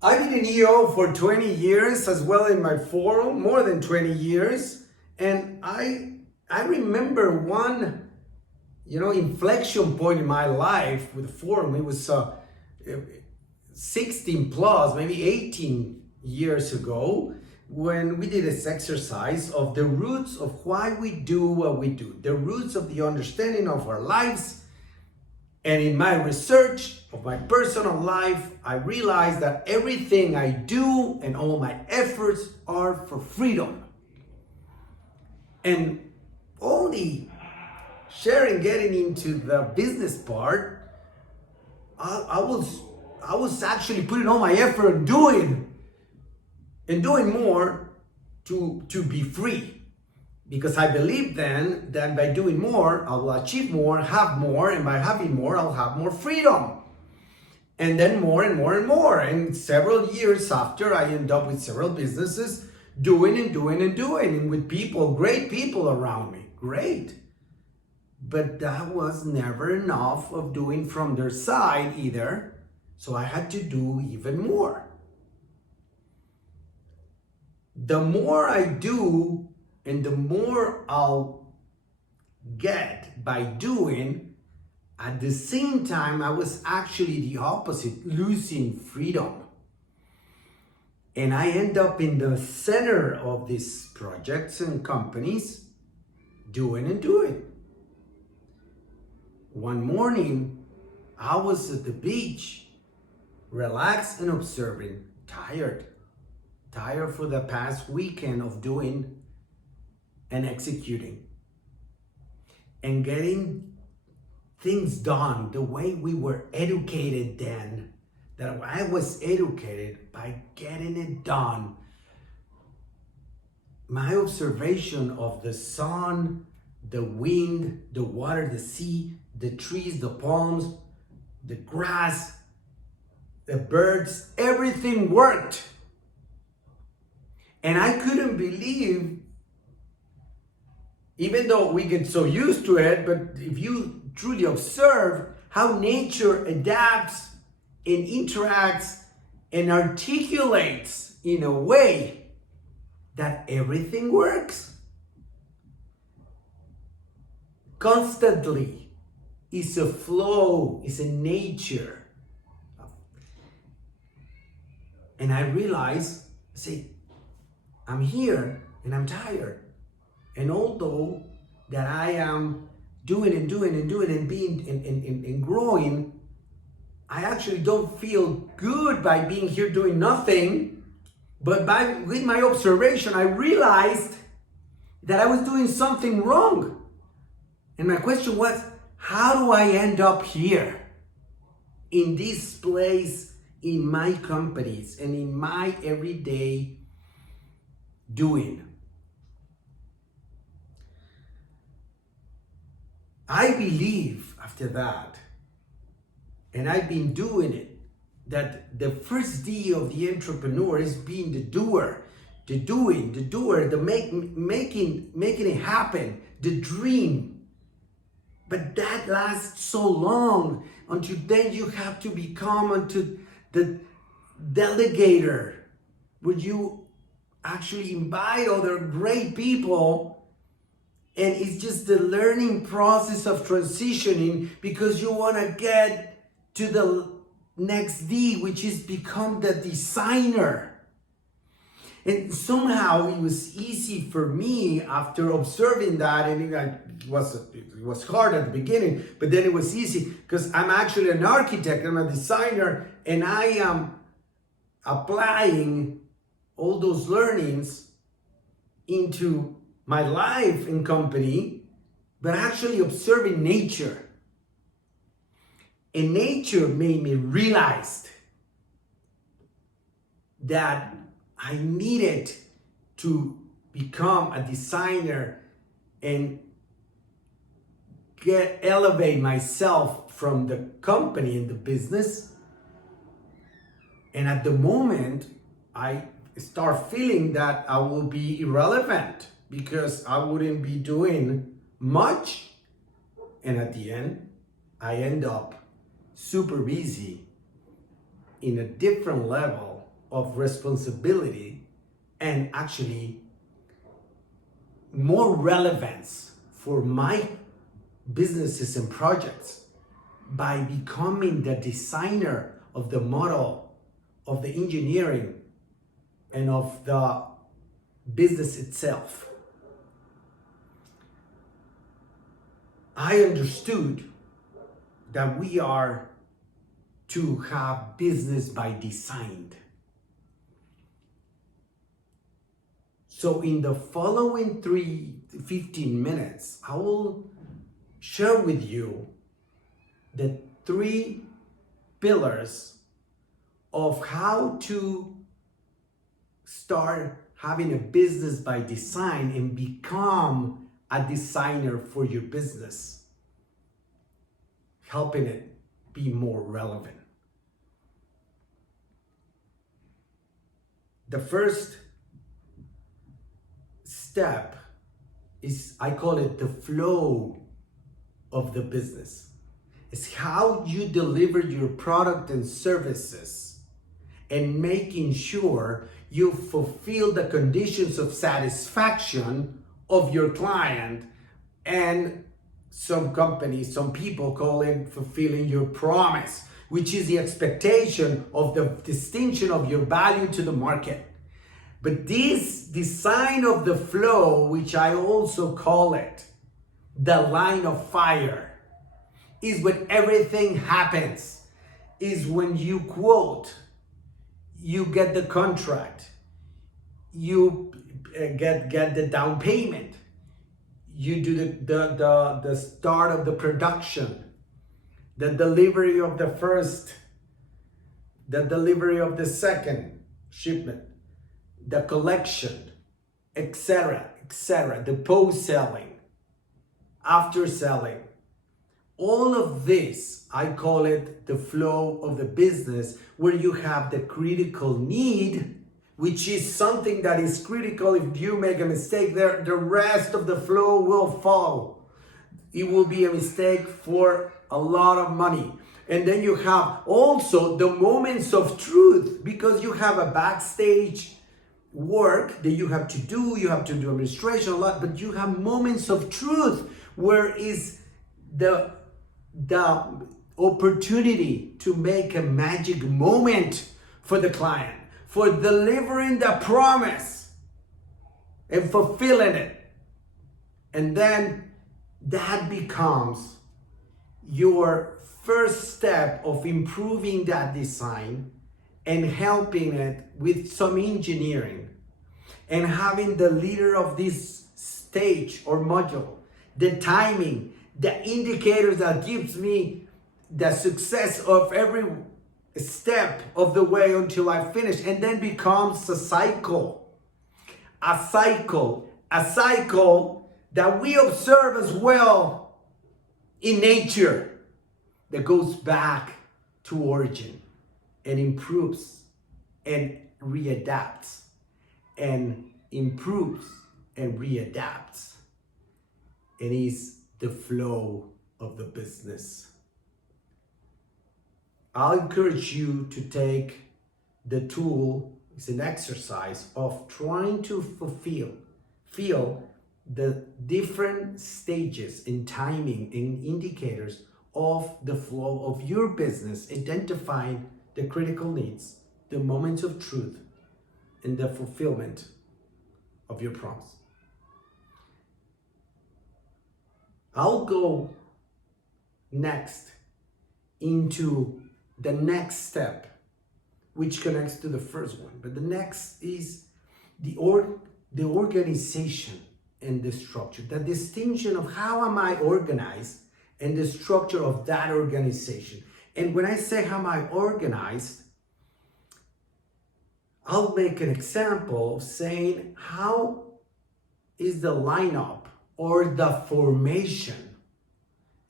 I've been in EO for 20 years as well in my forum, more than 20 years. And I remember one, inflection point in my life with the forum. It was 16 plus, maybe 18 years ago, when we did this exercise of the roots of why we do what we do, the roots of the understanding of our lives. And in my research of my personal life, I realized that everything I do and all my efforts are for freedom. And only getting into the business part, I was actually putting all my effort doing more to be free. Because I believe then that by doing more, I will achieve more, have more, and by having more, I'll have more freedom. And then more and more and more. And several years after, I end up with several businesses doing and with people, great people around me. Great. But that was never enough of doing from their side either. So I had to do even more. The more I do, and the more I'll get by doing, at the same time, I was actually the opposite, losing freedom. And I end up in the center of these projects and companies, doing. One morning, I was at the beach, relaxed and observing, tired for the past weekend of doing and executing and getting things done the way we were educated then, that I was educated by getting it done. My observation of the sun, the wind, the water, the sea, the trees, the palms, the grass, the birds, everything worked. And I couldn't believe, even though we get so used to it, but if you truly observe how nature adapts and interacts and articulates in a way that everything works constantly, is a flow, is a nature. And I realize, I'm here and I'm tired. And although that I am doing and being and growing, I actually don't feel good by being here doing nothing. But with my observation, I realized that I was doing something wrong. And my question was, how do I end up here in this place, in my companies and in my everyday doing? I believe after that, and I've been doing it, that the first D of the entrepreneur is being the doer, the doing, the doer, the making it happen, the dream. But that lasts so long until then you have to become into the delegator, where you actually invite other great people. And it's just the learning process of transitioning, because you want to get to the next D, which is become the designer. And somehow it was easy for me after observing that, and it was hard at the beginning, but then it was easy because I'm actually an architect, I'm a designer, and I am applying all those learnings into my life and company, but actually observing nature. And nature made me realize that I needed to become a designer and elevate myself from the company and the business. And at the moment, I start feeling that I will be irrelevant, because I wouldn't be doing much. And at the end, I end up super busy in a different level of responsibility and actually more relevance for my businesses and projects by becoming the designer of the model, of the engineering, and of the business itself. I understood that we are to have business by design. So in the following 15 minutes, I will share with you the 3 pillars of how to start having a business by design and become a designer for your business, helping it be more relevant. The first step is, I call it the flow of the business. It's how you deliver your product and services and making sure you fulfill the conditions of satisfaction of your client, and some companies, some people call it fulfilling your promise, which is the expectation of the distinction of your value to the market. But this design of the flow, which I also call it the line of fire, is when everything happens, is when you quote, you get the contract, you get the down payment, you do the start of the production, the delivery of the first, the delivery of the second shipment, the collection, etc., the post-selling, after selling. All of this, I call it the flow of the business, where you have the critical need, which is something that is critical. If you make a mistake there, the rest of the flow will fall. It will be a mistake for a lot of money. And then you have also the moments of truth, because you have a backstage work that you have to do administration a lot, but you have moments of truth where is the opportunity to make a magic moment for the client, for delivering the promise and fulfilling it. And then that becomes your first step of improving that design and helping it with some engineering, and having the leader of this stage or module, the timing, the indicators that gives me the success of every step of the way until I finish, and then becomes a cycle that we observe as well in nature, that goes back to origin and improves and readapts and improves and readapts, and is the flow of the business. I'll encourage you to take the tool, it's an exercise of trying to feel the different stages in timing and indicators of the flow of your business, identifying the critical needs, the moments of truth, and the fulfillment of your promise. I'll go next into the next step, which connects to the first one. But the next is the organization and the structure, the distinction of how am I organized and the structure of that organization. And when I say how am I organized, I'll make an example of saying how is the lineup or the formation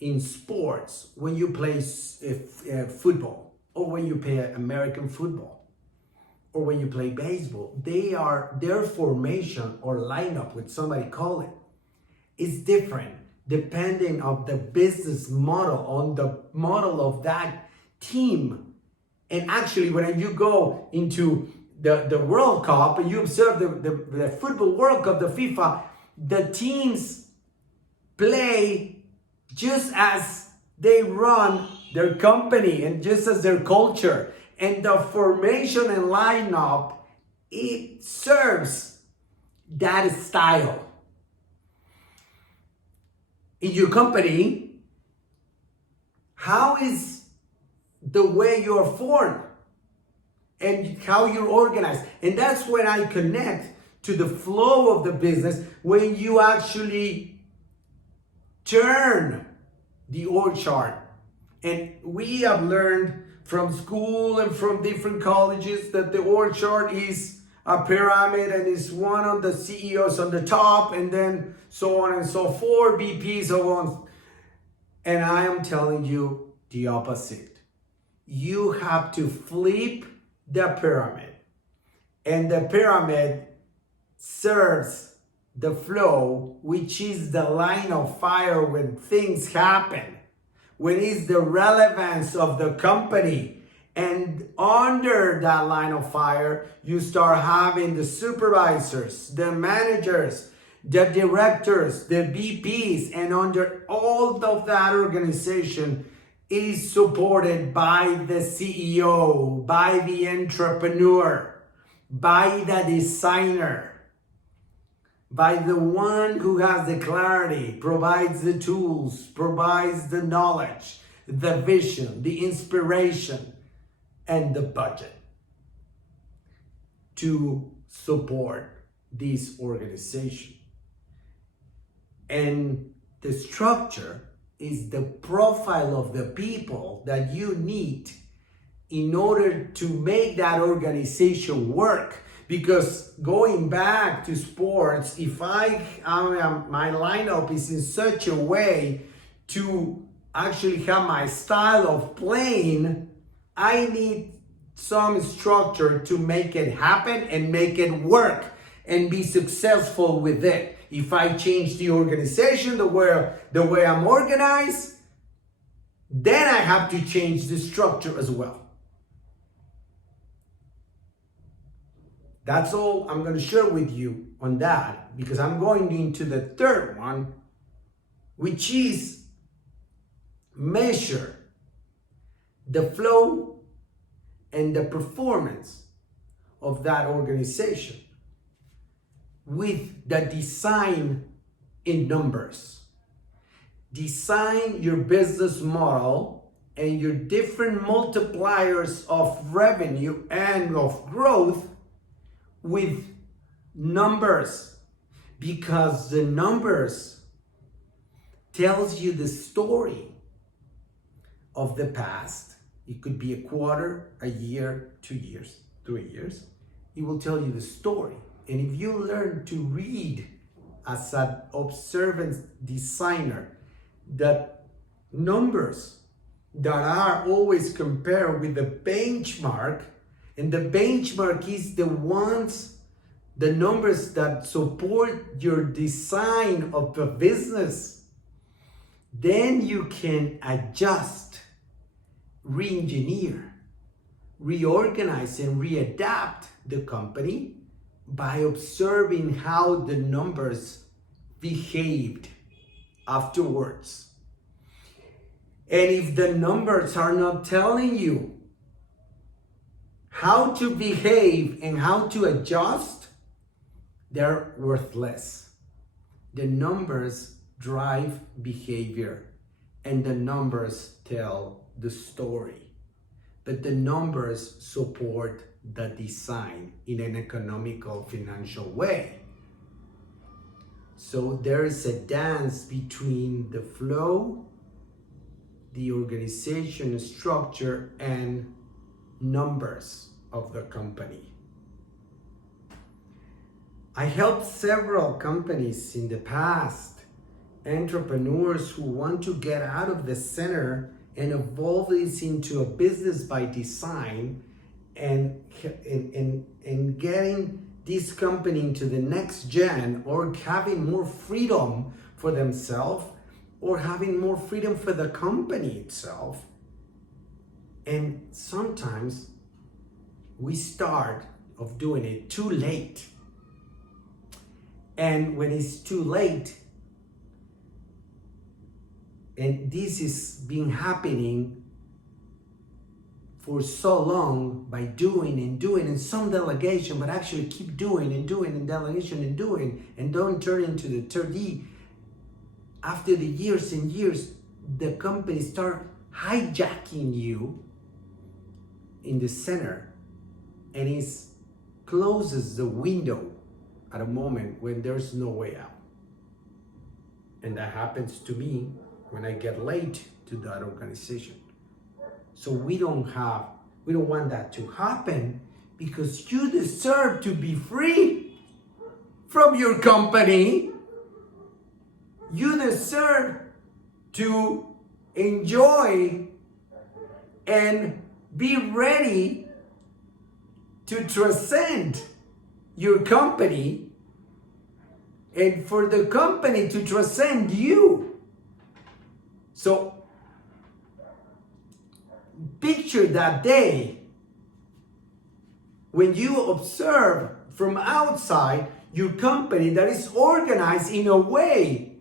in sports when you play football, or when you play American football, or when you play baseball. Their formation or lineup, what somebody call it, is different depending on the business model, on the model of that team. And actually, when you go into the World Cup and you observe the football World Cup, the FIFA, the teams play just as they run their company and just as their culture. And the formation and lineup, it serves that style. In your company, how is the way you're formed and how you're organized? And that's when I connect to the flow of the business, when you actually turn the org chart. And we have learned from school and from different colleges that the org chart is a pyramid and is one of the CEOs on the top and then so on and so forth, VPs, so on. And I am telling you the opposite. You have to flip the pyramid. And the pyramid serves the flow, which is the line of fire when things happen, when it's the relevance of the company. And under that line of fire, you start having the supervisors, the managers, the directors, the VPs, and under all of that organization is supported by the CEO, by the entrepreneur, by the designer, by the one who has the clarity, provides the tools, provides the knowledge, the vision, the inspiration, and the budget to support this organization. And the structure is the profile of the people that you need in order to make that organization work. Because going back to sports, if my lineup is in such a way to actually have my style of playing, I need some structure to make it happen and make it work and be successful with it. If I change the organization, the way I'm organized, then I have to change the structure as well. That's all I'm going to share with you on that, because I'm going into the third one, which is measure the flow and the performance of that organization with the design in numbers. Design your business model and your different multipliers of revenue and of growth with numbers, because the numbers tells you the story of the past. It could be a quarter, a year, 2 years, 3 years. It will tell you the story. And if you learn to read as an observant designer, that numbers that are always compared with the benchmark, and the benchmark is the numbers that support your design of the business, then you can adjust, re-engineer, reorganize, and readapt the company by observing how the numbers behaved afterwards. And if the numbers are not telling you how to behave and how to adjust, they're worthless. The numbers drive behavior and the numbers tell the story. But the numbers support the design in an economical, financial way. So there is a dance between the flow, the organization structure, and numbers of the company. I helped several companies in the past, entrepreneurs who want to get out of the center and evolve this into a business by design, and getting this company into the next gen, or having more freedom for themselves, or having more freedom for the company itself. And sometimes we start, of doing it too late. And when it's too late, and this is been happening for so long by doing and some delegation, but actually keep doing and delegation and doing and don't turn into the 3D. After the years and years, the company start hijacking you in the center, and it closes the window at a moment when there's no way out. And that happens to me when I get late to that organization. So we don't want that to happen, because you deserve to be free from your company. You deserve to enjoy and be ready to transcend your company, and for the company to transcend you. So picture that day when you observe from outside your company that is organized in a way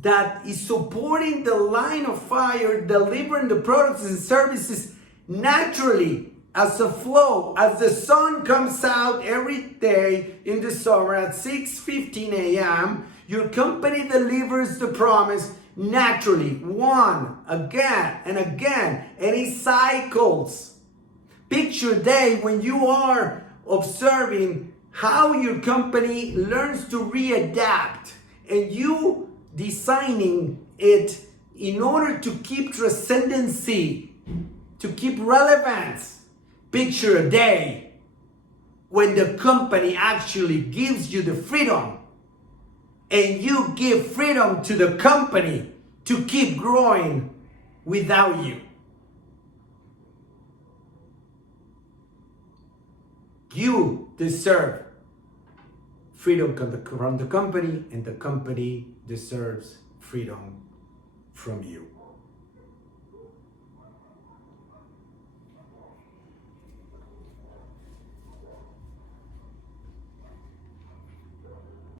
that is supporting the line of fire, delivering the products and services naturally as a flow, as the sun comes out every day in the summer at 6:15 a.m., your company delivers the promise naturally, one, again, and it cycles. Picture a day when you are observing how your company learns to readapt, and you designing it in order to keep transcendency, to keep relevance. Picture a day when the company actually gives you the freedom, and you give freedom to the company to keep growing without you. You deserve freedom from the company, and the company deserves freedom from you.